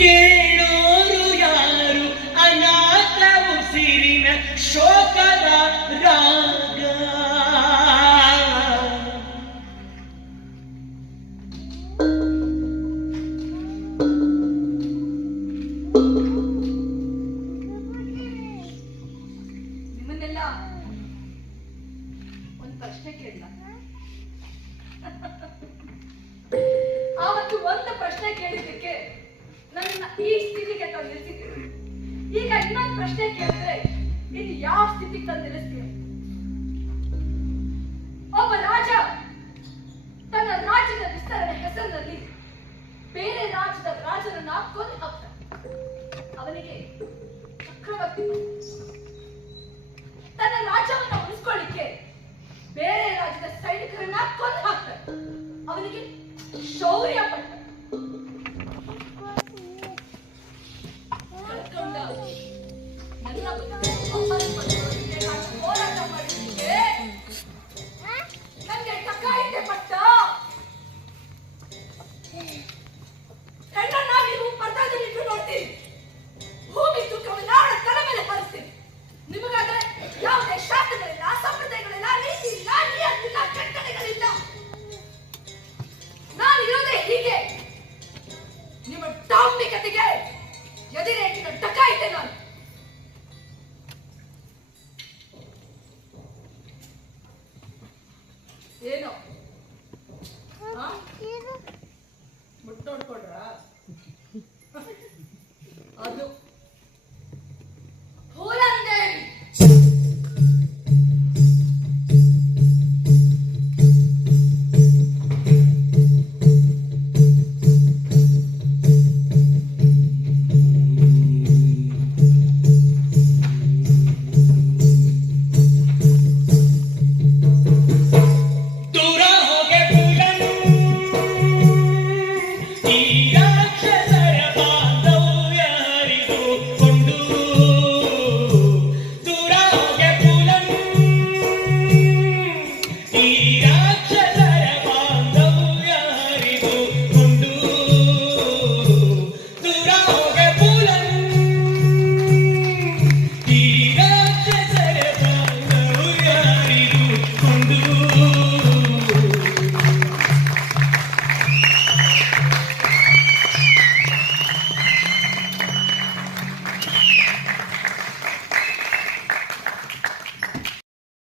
ಕೇಳೋರು ಯಾರು ಅನಾಥ ಉಸಿರಿನ ಶೋಕದ ರಾಗ. ನಿಮ್ಮನ್ನೆಲ್ಲ ಒಂದು ಪ್ರಶ್ನೆ ಕೇಳಲ್ಲ. ಆವತ್ತು ಒಂದು ಪ್ರಶ್ನೆ ಕೇಳಿದ್ದಕ್ಕೆ ನನ್ನ ಈ ಸ್ಥಿತಿಗೆ ತಂದು ನಿಲ್ಲಿಸಿದ್ದೀರಿ. ಈಗ ಇನ್ನೊಂದು ಪ್ರಶ್ನೆ ಕೇಳಿದ್ರೆ ಇನ್ನು ಯಾವ ಸ್ಥಿತಿಗೆ ತಂದು ನಿಲ್ಲಿಸ್ತೀರಿ? ಒಬ್ಬ ರಾಜ ತನ್ನ ರಾಜ್ಯದ ವಿಸ್ತರಣೆ ಹೆಸರಿನಲ್ಲಿ ಬೇರೆ ರಾಜ್ಯದ ರಾಜರನ್ನ ಕೊಂದು ಹಾಕ್ತಾನೆ. ಅವನಿಗೆ ಚಕ್ರವರ್ತಿ ತನ್ನ ರಾಜ್ಯವನ್ನು ಉಳಿಸ್ಕೊಳ್ಳಿಕ್ಕೆ ಬೇರೆ ರಾಜ್ಯದ ಸೈನಿಕರನ್ನ ಕೊಂದು ಹಾಕ್ತಾನೆ. ಅವನಿಗೆ ಶೌರ್ಯ ಪಟ್ಟ ಕಳ್ಕೊಂಡ ನನ್ನ ಬದುಕಿಗೆ ನಾನು ಹೋರಾಟ ಮಾಡಿದ್ದಕ್ಕೆ ನನಗೆ ಟಕಾಯಿತೆ ಪಟ್ಟ ಹೆಣ್ಣನ್ನ ನೀವು ಪರ್ದಾದಲ್ಲಿಟ್ಟು ನೋಡ್ತೀರಿ. ಭೂಮಿ ತೂಕವನ್ನ ಅವಳ ತಲೆ ಮೇಲೆ ಹರಿಸ್ತೀರಿ. ನಿಮಗಾದ್ರೆ ಯಾವುದೇ ಶಾಸ್ತ್ರಗಳಿಲ್ಲ, ಸಂಪ್ರದಾಯಗಳಿಲ್ಲ, ನೀತಿ ಇಲ್ಲ, ನಿಯತ್ತಿಲ್ಲ, ಕಟ್ಟಳೆಗಳಿಲ್ಲ. ನಾನು ಇರೋದೇ ಹೀಗೆ. ನಿಮ್ಮ ಡಾಂಬಿಕತೆಗೆ ಎದುರೇಟಿನ ಟಕಾಯಿತೆ ನಾನು. ಏನು ಮುಟ್ಟೋಡ್ಕೊಡ್ರ? ಅದು